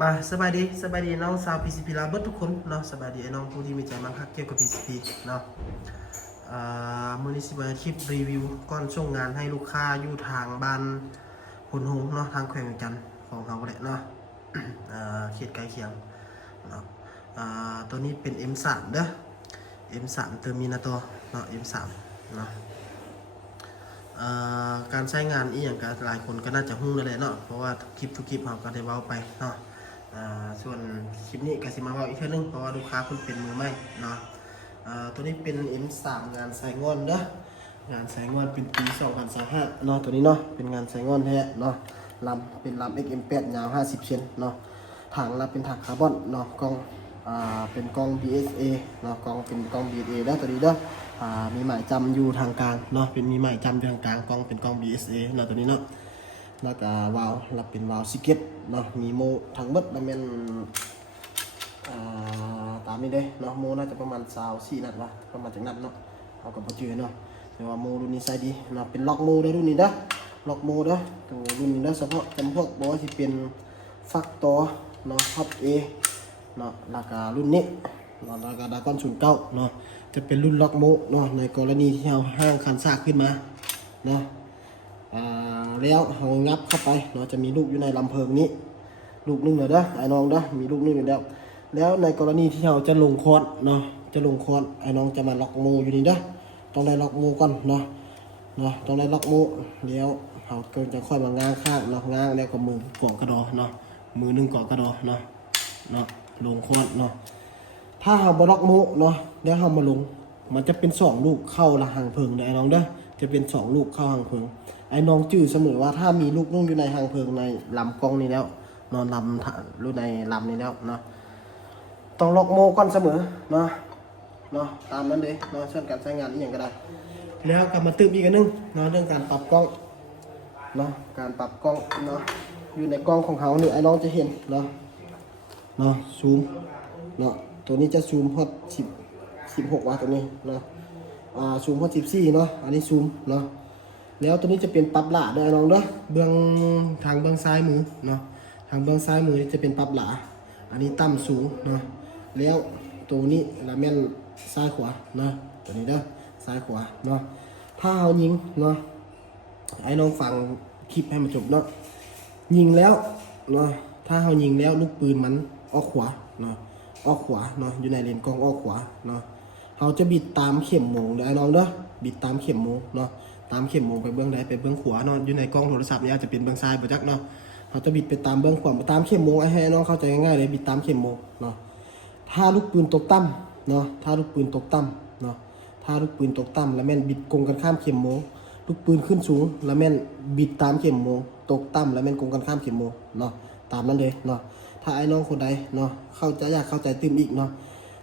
มาสบายดีน้องสาว PCP ลาเบิดทุกคนเนาะสบายดีไอ้น้องผู้ที่มีใจมั่งคั่งเกี่ยวกับ PCP เนาะมื้อนี้สิมาคลิปรีวิวก่อนส่งงานให้ลูกค้าอยู่ทางบ้านพนหงส์เนาะทางแขวงเวียงจันทน์ของเขาแหละเนาะ เขตใกล้เคียงเนาะตัวนี้เป็น M3 เด้อ M3 เตอร์มินาโตเนาะ M3 เนาะการใช้งานอีอย่างกับหลายคนก็น่าจะหุ้งนั่นแหละเนาะเพราะว่าทุกคลิปเราก็ได้เว้าไปเนาะส่วนคลิปนี้ก็สิมาเว้าอีกเท่านึงเพราะว่าลูกค้าเพิ่นเป็นมือใหม่เนาะตัวนี้เป็น M3 งานสายงอนเด้องานสายงอนเป็นปี2025เนาะตัวนี้เนาะเป็นงานสายงอนแท้เนาะลำเป็นลำ XM8 ยาว50เซนเนาะถังละเป็นถังคาร์บอนเนาะกล้องเป็นกล้อง BSA เนาะกล้องเป็นกล้อง BSA เด้อตัวนี้เด้อมีหมายจำอยู่ทางกลางเนาะเป็นมีหมายจำอยู่ทางกลางกล้องเป็นกล้อง BSA เนาะตัวนี้เนาะแล้วก็วาล์วรับเป็นวาล์วซิกเก็ตเนาะมีโมทั้งหมดแล้วเป็นตามนี้เด้เนาะโมน่าจะประมาณ24นัดวะประมาณจากนัดเนาะเอากับบ่เจอเนาะแต่ว่าโมรุ่นนี้ใช้ดีเนาะเป็นล็อกโมเด้อรุ่นนี้เด้อล็อกโมเด้อตัวรุ่นนี้เด้อเฉพาะจำพวกบ่ว่าสิเป็นฟักตอเนาะท็อป A เนาะราคารุ่นนี้เนาะราคาดากอน09เนาะจะเป็นรุ่นล็อกโมเนาะในกรณีที่เราห้างคันซากขึ้นมาเนาะแล้วเรางับเข้าไปเนาะจะมีลูกอยู่ในลำเพลิงนี้ลูกนึงเด้อไอ้น้องเด้อมีลูกนึงอยู่แล้วในกรณีที่เราจะลงคอร์สเนาะจะลงคอร์สไอ้น้องจะมาล็อกโมอยู่นี่เด้อต้องได้ล็อกโมก่อนเนาะต้องได้ล็อกโมแล้วเราก็จะค่อยมาง้างข้างเนาะง้างแล้วก็มือเกาะกระดอเนาะมือนึงเกาะกระดอเนาะลงคอร์สเนาะถ้าเราบล็อกโมเนาะแล้วเรามาลงมันจะเป็น2ลูกเข้าละหางเพลิงไอ้น้องเด้อจะเป็น2ลูกเข้าหางเพลิงไอ้น้องจื้อเสมอว่าถ้ามีลูกนุ่งอยู่ในหางเพลิงในลำกล้องนี้แล้วนอนลำรุ่นในลำนี้แล้วเนาะต้องล็อกโมก่อนเสมอเนาะตามนั้นเลยเนาะเช่นการใช้งานอย่างก็ได้แล้วกลับมาตื่นอีกอันนึงเนาะเรื่องการปรับกล้องเนาะการปรับกล้องเนาะอยู่ในกล้องของเขาเนี่ยไอ้น้องจะเห็นเนาะซูมเนาะตัวนี้จะซูมฮอต16ว่ะตัวนี้เนาะซูมฮอต14เนาะอันนี้ซูมเนาะแล้วตัวนี้จะเป็นปรับหลาด้วยน้องเด้อเบื้องทางเบื้องซ้ายมือเนาะทางเบื้องซ้ายมือจะเป็นปรับหลาอันนี้ต่ำสูงเนาะแล้วตัวนี้ละแม่นซ้ายขวาเนาะตัวนี้เด้อซ้ายขวาเนาะถ้าเอายิงเนาะไอ้น้องฟังคลิปให้มันจบเนาะยิงแล้วเนาะถ้าเอายิงแล้วลูกปืนมันออกขวาเนาะออกขวาเนาะอยู่ในเลนกล้องออกขวาเนาะเขาจะบิดตามเข็มโมงเด้อไอ้น้องเด้อบิดตามเข็มโมงเนาะตามเข็มโมงไปเบื้องใดไปเบื้องขวาเนาะอยู่ในกล้องโทรศัพท์นี่อาจจะเป็นเบื้องซ้ายบ่จักเนาะเขาจะบิดไปตามเบื้องขวาตามเข็มโมงให้น้องเข้าใจง่ายๆเลยบิดตามเข็มโมงเนาะถ้าลูกปืนตกต่ำเนาะถ้าลูกปืนตกต่ำเนาะถ้าลูกปืนตกต่ำแล้วแม่นบิดกงกันข้ามเข็มโมงลูกปืนขึ้นสูงแล้วแม่นบิดตามเข็มโมงตกต่ำแล้วแม่นกงกันข้ามเข็มโมงเนาะตามนั้นเลยเนาะถ้าไอ้น้องคนใดเนาะอยากเข้าใจตื้มอีกเนาะ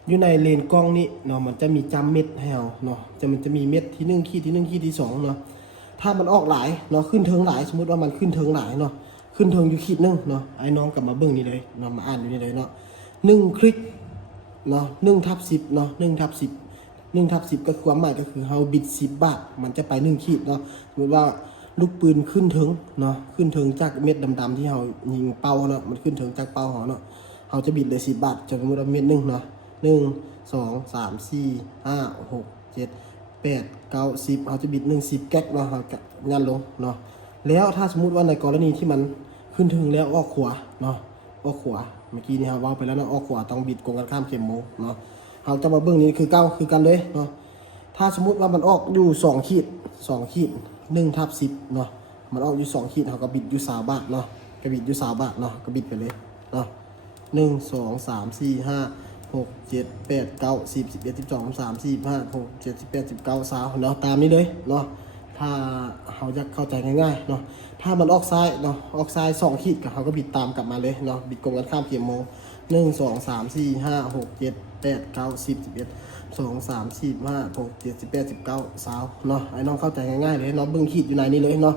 อยู่ในเลนกล้องนี้เนาะมันจะมีจำเม็ดให้เราเนาะมันจะมีเม็ดที่1ขีดที่1ขีดที่2เนาะถ้ามันออกหลายเนาะขึ้นเทิงหลายสมมติว่ามันขึ้นเทิงหลายเนาะขึ้นเทิงอยู่ขีดนึงเนาะไอ้น้องกลับมาเบิ่งนี่เลยเนาะมาอ่านอยู่นี่เลยเนาะ1คลิกเนาะ1/10เนาะ1/10ก็ความหมายก็คือเฮาบิด10 บาทมันจะไป1ขีดเนาะสมมติว่าลูกปืนขึ้นเทิงเนาะขึ้นเทิงจากเม็ดดำๆที่เฮายิงเป้าเนาะมันขึ้นเทิงจากเป้าเนาะเฮาจะบิดเลย10 บาทจากสมมติว่าเม็ดนึงเนาะ1 2 3 4 5 6 7 8 9 10เขาจะบิด10 แก๊กเนาะงันลงเนาะแล้วถ้าสมมุติว่าในกรณีที่มันขึ้นถึงแล้วออกขวาเนาะออกขวาเมื่อกี้นี่ครับว่าไปแล้วเนาะออกขวาต้องบิดกงกันข้ามเข็มโมเนาะเขาจะมาเบื้องนี้คือคือกันเลยเนาะถ้าสมมุติว่ามันออกอยู่2ขีด1/10เนาะมันออกอยู่2ขีดเขาก็บิดอยู่3 บาทเนาะก็บิดอยู่3 บาทเนาะก็บิดไปเลยเนาะ1 2 3 4 5 6 7 8 9 10 11 12 13 14 15 16 17 18 19 20เนาะตามนี้เลยเนาะถ้าเขาจะเข้าใจง่ายๆเนาะถ้ามันออกซ้ายเนาะออกซ้าย2ขีดก็เขาก็บิดตามกลับมาเลยเนาะบิดกงกันข้ามเข็มโม1 2 3 4 5 6 7 8 9 10 11 2 3 4 5 6 7 18 19 20เนาะไอ้น้องเข้าใจง่ายๆเลยเนาะเบิ่งขีดอยู่ในนี้เลยเนาะ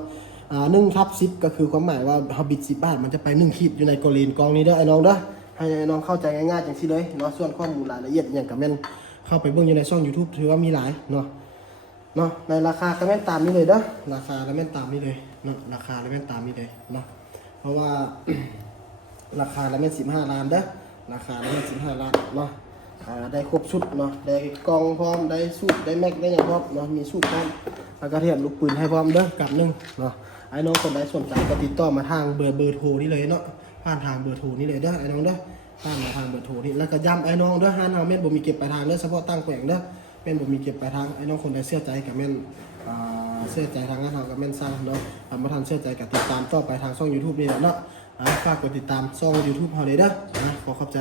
1/10ก็คือความหมายว่าเขาบิด10 บาทมันจะไป1ขีดอยู่ในกรณีกองนี้เด้อไอ้น้องเด้อให้น้องเข้าใจง่ายๆอย่างที่เลยเนาะส่วนข้อมูลรายละเอียดอย่างกับแม่นเข้าไปเบิ่งอยู่ในช่อง YouTube ถือว่ามีหลายเนาะในราคาก็แม่นตามนี้เลยเด้อราคาก็แม่นตามนี้เลยเนาะราคาก็แม่นตามนี้เลยเนาะเพราะว่า ราคาละแม่น15 ล้านเด้อราคาละแม่น15 ล้านเนาะได้ครบชุดเนาะได้กล่องพร้อมได้สูตรได้แม็กได้อย่างพร้อมเนาะมีสูตรพร้อมแล้วก็เทียบลูกปืนให้พร้อมเด้อกับหนึงเนาะไอ้น้องคนใดสนใจก็ติดต่อมาทางเบอร์โทรนี่เลยเนาะผ่านทางเบอร์โทรนี่เลยเด้อไอ้น้องเด้อผ่านมาทางเบอร์โทรนี่แล้วก็ย้ำไอ้น้องเด้อห้านเฮาแม่นบ่มีเก็บปลายทางเด้อเฉพาะตั้งแขวงเด้อแม่นบ่มีเก็บปลายทางไอ้น้องคนใดเชื่อใจก็แม่นเชื่อใจทางงานเฮาก็แม่นสร้างเนาะบ่ทันเชื่อใจก็ติดตามต่อไปทางช่อง YouTube นี่แหละเนาะฝากกดติดตามช่อง YouTube เฮาเลยเด้อขอขอบใจ